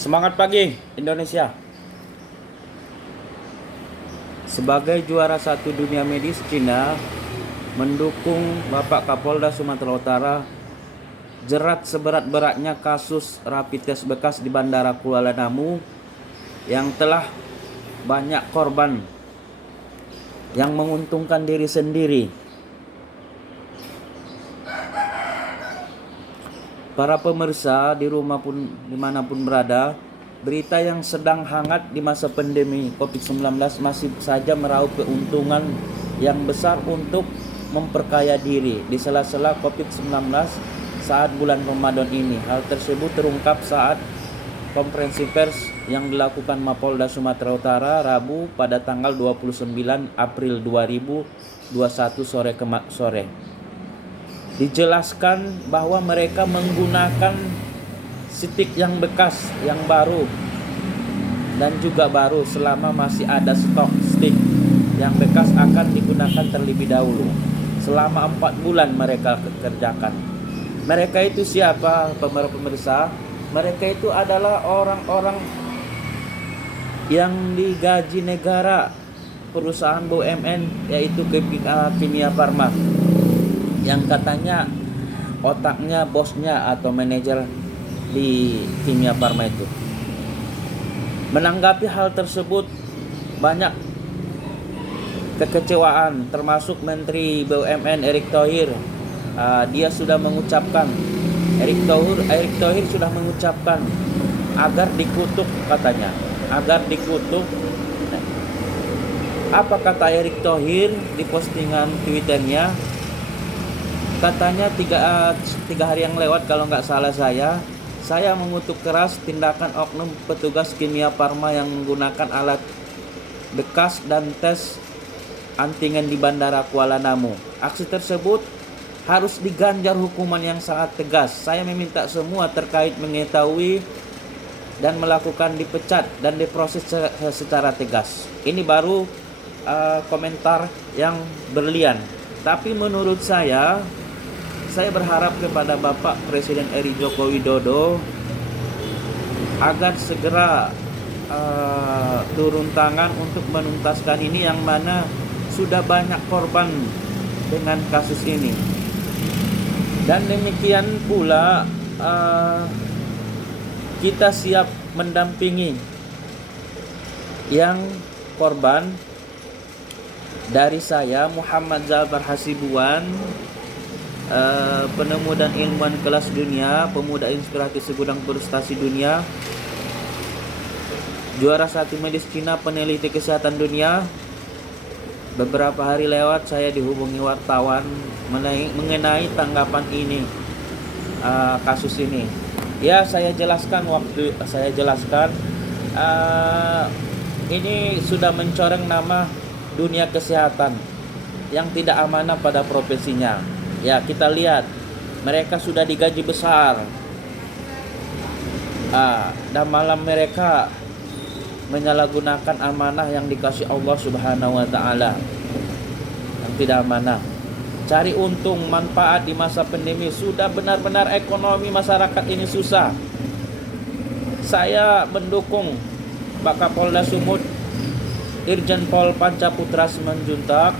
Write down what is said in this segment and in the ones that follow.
Semangat pagi Indonesia. Sebagai juara satu dunia medis, Cina mendukung Bapak Kapolda Sumatera Utara jerat seberat-beratnya kasus rapid test bekas di Bandara Kuala Namu yang telah banyak korban yang menguntungkan diri sendiri. Para pemirsa di rumah pun dimanapun berada, berita yang sedang hangat di masa pandemi COVID-19 masih saja meraup keuntungan yang besar untuk memperkaya diri di sela-sela COVID-19 saat bulan Ramadan ini. Hal tersebut terungkap saat konferensi pers yang dilakukan Mapolda Sumatera Utara Rabu pada tanggal 29 April 2021 sore. Dijelaskan bahwa mereka menggunakan stick yang bekas, yang baru dan juga baru selama masih ada stok stick yang bekas akan digunakan terlebih dahulu. Selama 4 bulan mereka kerjakan. Mereka itu siapa, pemirsa? Mereka itu adalah orang-orang yang digaji negara perusahaan BUMN, yaitu Kimia Farma, yang katanya otaknya, bosnya atau manajer di Kimia Farma itu. Menanggapi hal tersebut, banyak kekecewaan, termasuk Menteri BUMN Erick Thohir. Dia sudah mengucapkan, Erick Thohir sudah mengucapkan agar dikutuk, katanya, agar dikutuk. Apa kata Erick Thohir di postingan Twitternya? Katanya tiga hari yang lewat, kalau nggak salah saya mengutuk keras tindakan oknum petugas Kimia Farma yang menggunakan alat bekas dan tes antigen di Bandara Kuala Namu. Aksi tersebut harus diganjar hukuman yang sangat tegas. Saya meminta semua terkait mengetahui dan melakukan dipecat dan diproses secara tegas. Ini baru komentar yang berlian. Tapi menurut saya berharap kepada Bapak Presiden Eri Joko Widodo agar segera turun tangan untuk menuntaskan ini, yang mana sudah banyak korban dengan kasus ini. Dan demikian pula kita siap mendampingi yang korban. Dari saya, Muhammad Zalbar Hasibuan, penemu dan ilmuwan kelas dunia, pemuda inspiratif segudang prestasi dunia, juara satu medis Cina, peneliti kesehatan dunia. Beberapa hari lewat saya dihubungi wartawan mengenai tanggapan ini, kasus ini. Ya, saya jelaskan ini sudah mencoreng nama dunia kesehatan yang tidak amanah pada profesinya. Ya, kita lihat mereka sudah digaji besar, dan malam mereka menyalahgunakan amanah yang dikasih Allah Subhanahu wa Ta'ala, yang tidak amanah. Cari untung manfaat di masa pandemi, sudah benar-benar ekonomi masyarakat ini susah. Saya mendukung Pak Kapolda Sumut Irjen Pol Pancaputra Simanjuntak.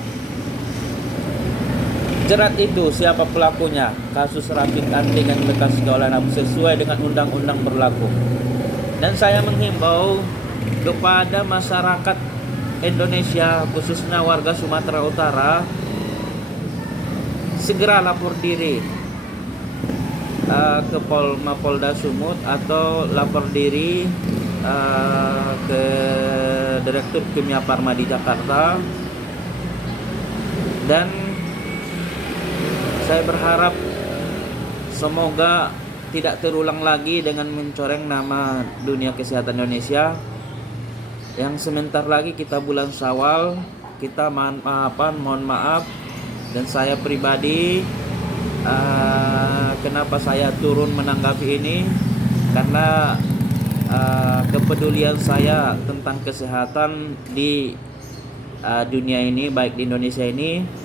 Jerat itu siapa pelakunya, kasus rapid antigen bekas Kuala Namu sesuai dengan undang-undang berlaku. Dan saya menghimbau kepada masyarakat Indonesia, khususnya warga Sumatera Utara, segera lapor diri ke Mapolda Sumut atau lapor diri ke Direktur Kimia Farma di Jakarta. Dan saya berharap semoga tidak terulang lagi dengan mencoreng nama dunia kesehatan Indonesia, yang sebentar lagi kita bulan Syawal. Kita mohon maaf. Dan saya pribadi, kenapa saya turun menanggapi ini, karena kepedulian saya tentang kesehatan di dunia ini, baik di Indonesia ini.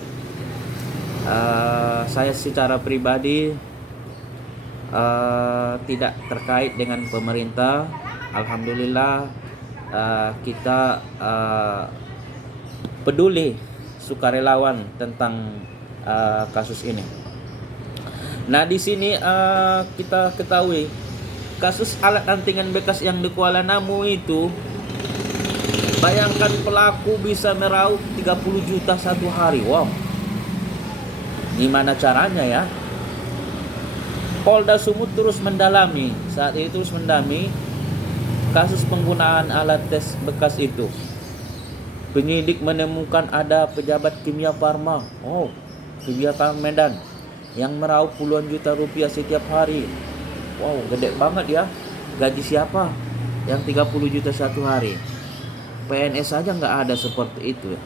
Saya secara pribadi tidak terkait dengan pemerintah, Alhamdulillah kita peduli, sukarelawan tentang kasus ini. Nah, di sini kita ketahui kasus alat antingan bekas yang di Kuala Namu itu, bayangkan pelaku bisa meraup 30 juta satu hari. Wow, gimana caranya ya? Polda Sumut terus mendalami, saat ini terus mendalami kasus penggunaan alat tes bekas itu. Penyidik menemukan ada pejabat Kimia Farma, Kimia Farma Medan, yang meraup puluhan juta rupiah setiap hari. Wow, gede banget ya. Gaji siapa yang 30 juta satu hari? PNS saja nggak ada seperti itu ya.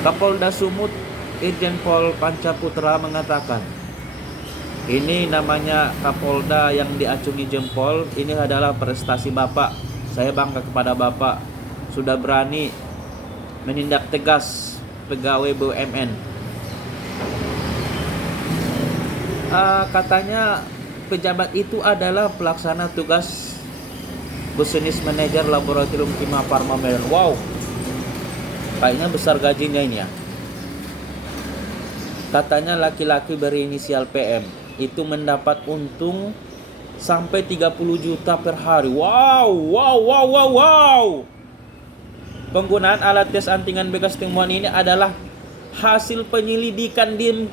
Kapolda Sumut Irjen Pol Pancaputra mengatakan, ini namanya Kapolda yang diacungi jempol. Ini adalah prestasi Bapak. Saya bangga kepada Bapak, sudah berani menindak tegas pegawai BUMN. Katanya pejabat itu adalah pelaksana tugas Business Manager Laboratorium Kimia Farma Medan. Wow, kayaknya besar gajinya ini ya. Katanya laki-laki berinisial PM itu mendapat untung sampai 30 juta per hari. Wow. Penggunaan alat tes antingan bekas temuan ini adalah hasil penyelidikan di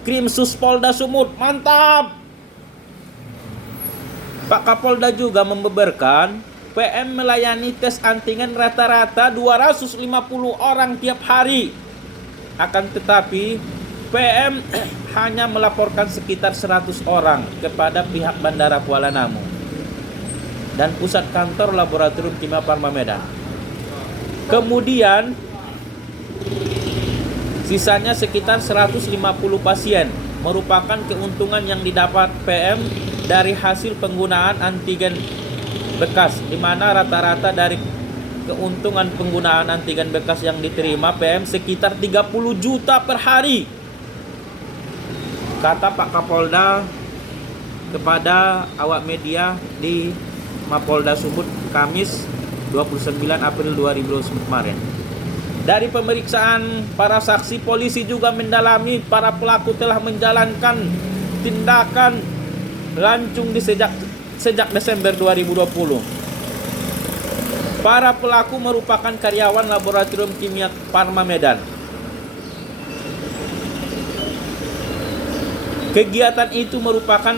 Krimsus Polda Sumut. Mantap. Pak Kapolda juga membeberkan PM melayani tes antigen rata-rata 250 orang tiap hari. Akan tetapi PM hanya melaporkan sekitar 100 orang kepada pihak Bandara Kuala Namu dan pusat kantor Laboratorium Kimia Farma Medan. Kemudian sisanya sekitar 150 pasien merupakan keuntungan yang didapat PM dari hasil penggunaan antigen bekas, di mana rata-rata dari keuntungan penggunaan antigen bekas yang diterima PM sekitar 30 juta per hari, kata Pak Kapolda kepada awak media di Mapolda Sumut Kamis 29 April 2020 kemarin. Dari pemeriksaan para saksi, polisi juga mendalami para pelaku telah menjalankan tindakan lancung sejak Desember 2020. Para pelaku merupakan karyawan Laboratorium Kimia Farma Medan. Kegiatan itu merupakan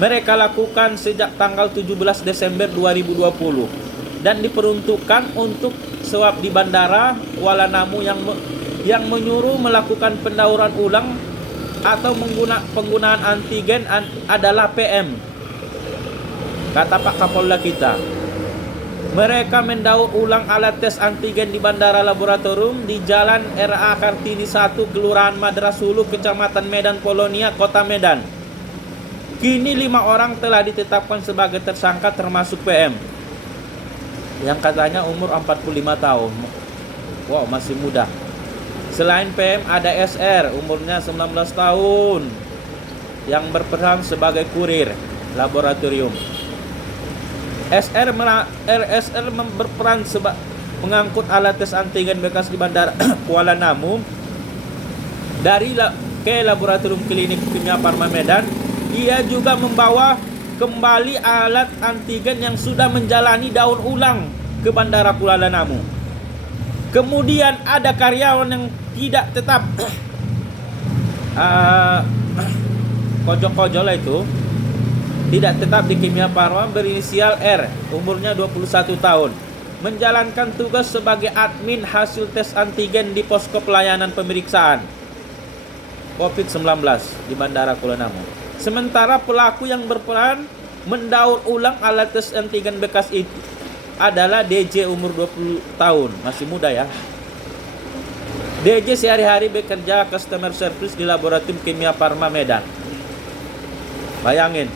mereka lakukan sejak tanggal 17 Desember 2020 dan diperuntukkan untuk swab di Bandara Kuala Namu yang menyuruh melakukan pendauran ulang atau penggunaan antigen adalah PM, kata Pak Kapolda kita. Mereka mendaur ulang alat tes antigen di Bandara Laboratorium di Jalan RA Kartini 1, Kelurahan Madras Hulu, Kecamatan Medan Polonia, Kota Medan. Kini 5 orang telah ditetapkan sebagai tersangka termasuk PM yang katanya umur 45 tahun. Wow, masih muda. Selain PM ada SR, umurnya 19 tahun, yang berperan sebagai kurir laboratorium. RSR berperan mengangkut alat tes antigen bekas di Bandara Kuala Namu ke Laboratorium Klinik Kimia Farma Medan. Ia juga membawa kembali alat antigen yang sudah menjalani daur ulang ke Bandara Kuala Namu. Kemudian ada karyawan yang tidak tetap kojol-kojol itu tidak tetap di Kimia Farma berinisial R, umurnya 21 tahun, menjalankan tugas sebagai admin hasil tes antigen di posko pelayanan pemeriksaan COVID-19 di Bandara Kuala Namu. Sementara pelaku yang berperan mendaur ulang alat tes antigen bekas itu adalah DJ umur 20 tahun, masih muda ya. DJ sehari-hari bekerja customer service di Laboratorium Kimia Farma Medan. Bayangin.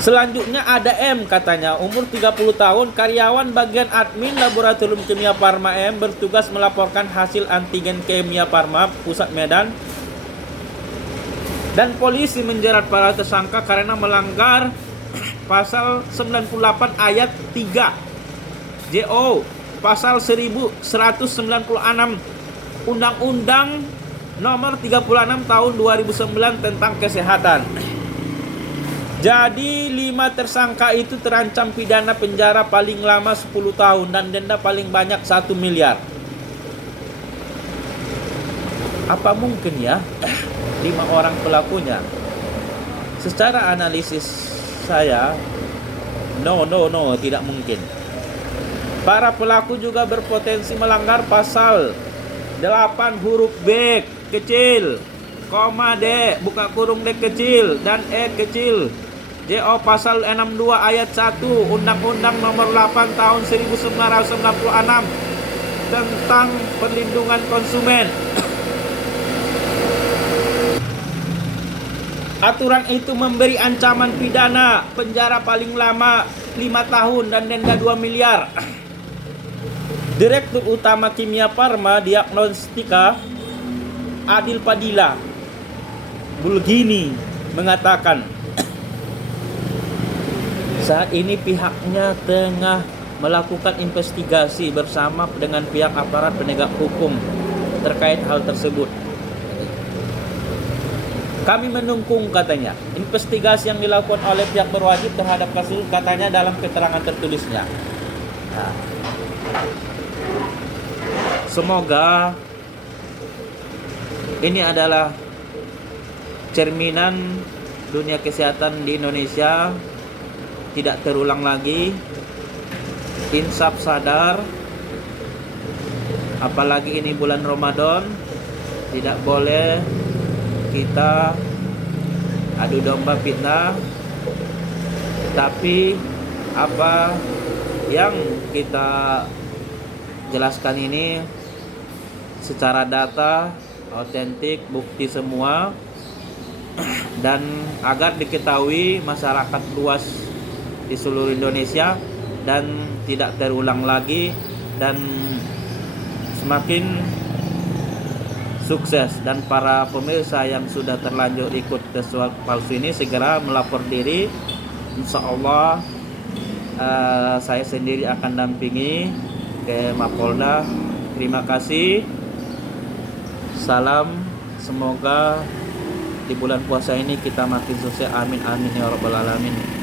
Selanjutnya ada M, katanya umur 30 tahun, karyawan bagian admin Laboratorium Kimia Farma. M bertugas melaporkan hasil antigen Kimia Farma Pusat Medan Dan polisi menjerat para tersangka karena melanggar pasal 98 ayat 3 JO, pasal 1196 Undang-Undang nomor 36 tahun 2009 tentang kesehatan. Jadi 5 tersangka itu terancam pidana penjara paling lama 10 tahun dan denda paling banyak 1 miliar. Apa mungkin ya 5 orang pelakunya? Secara analisis saya, no, tidak mungkin. Para pelaku juga berpotensi melanggar pasal 8 huruf B kecil, koma D buka kurung D kecil dan E kecil JO pasal 62 ayat 1 Undang-Undang nomor 8 tahun 1996 tentang perlindungan konsumen. Aturan itu memberi ancaman pidana penjara paling lama 5 tahun dan denda 2 miliar. Direktur Utama Kimia Farma Diagnostika Adil Padilla Bulgini mengatakan saat ini pihaknya tengah melakukan investigasi bersama dengan pihak aparat penegak hukum terkait hal tersebut. Kami mendukung, katanya, investigasi yang dilakukan oleh pihak berwajib terhadap kasus, katanya dalam keterangan tertulisnya. Nah, semoga ini adalah cerminan dunia kesehatan di Indonesia tidak terulang lagi. Insaf, sadar, apalagi ini bulan Ramadan, tidak boleh kita adu domba fitnah, tapi apa yang kita jelaskan ini secara data, autentik, bukti semua, dan agar diketahui masyarakat luas di seluruh Indonesia dan tidak terulang lagi dan semakin sukses. Dan para pemirsa yang sudah terlanjur ikut tes swab palsu ini segera melapor diri. Insya Allah saya sendiri akan dampingi ke Mapolda. Terima kasih. Salam. Semoga di bulan puasa ini kita makin sukses. Amin amin ya rabbal alamin.